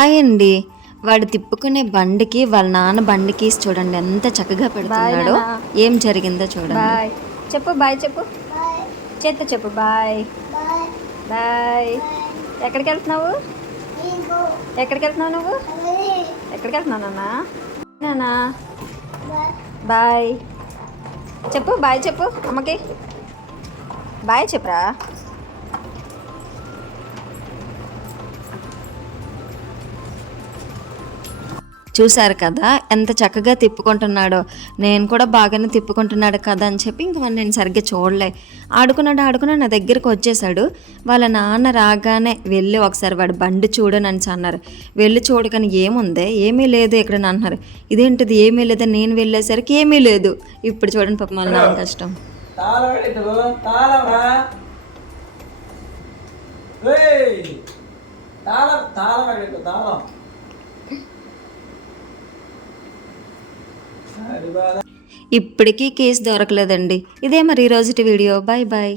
Hi అండి. వాడు తిప్పుకునే బండికి వాళ్ళ నాన్న బండికి చూడండి ఎంత చక్కగా పెడుతున్నాడో. ఏం జరిగిందో చూడండి. బాయ్. చెప్పు బాయ్ చెప్పు. చేత్తో చెప్పు బాయ్. బాయ్. ఎక్కడికి వెళ్తున్నావు ఎక్కడికి వెళ్తున్నావు నువ్వు? ఎక్కడికి వెళ్తున్నావు నాన్న? నానా బాయ్. చెప్పు బాయ్ చెప్పు అమ్మకి. బాయ్ చెప్పురా? చూశారు కదా ఎంత చక్కగా తిప్పుకుంటున్నాడో. నేను కూడా బాగానే తిప్పుకుంటున్నాడు కదా అని చెప్పి ఇంక నేను సరిగ్గా చూడలే. ఆడుకున్నాడు ఆడుకున్నాడు నా దగ్గరకు వచ్చేసాడు వాళ్ళ నాన్న రాగానే వెళ్ళి ఒకసారి వాడు బండి చూడనని అన్నారు. వెళ్ళి చూడకని ఏముంది? ఏమీ లేదు ఇక్కడ అన్నారు. ఇదేంటిది? ఏమీ లేదని నేను వెళ్ళేసరికి ఏమీ లేదు. ఇప్పుడు చూడండి పాప వాళ్ళ నాన్న కష్టం. తాళం తాళం తాళం. ఇప్పటికీ కేసు దొరకలేదండి. ఇదే మరి ఈ రోజుటి వీడియో. Bye bye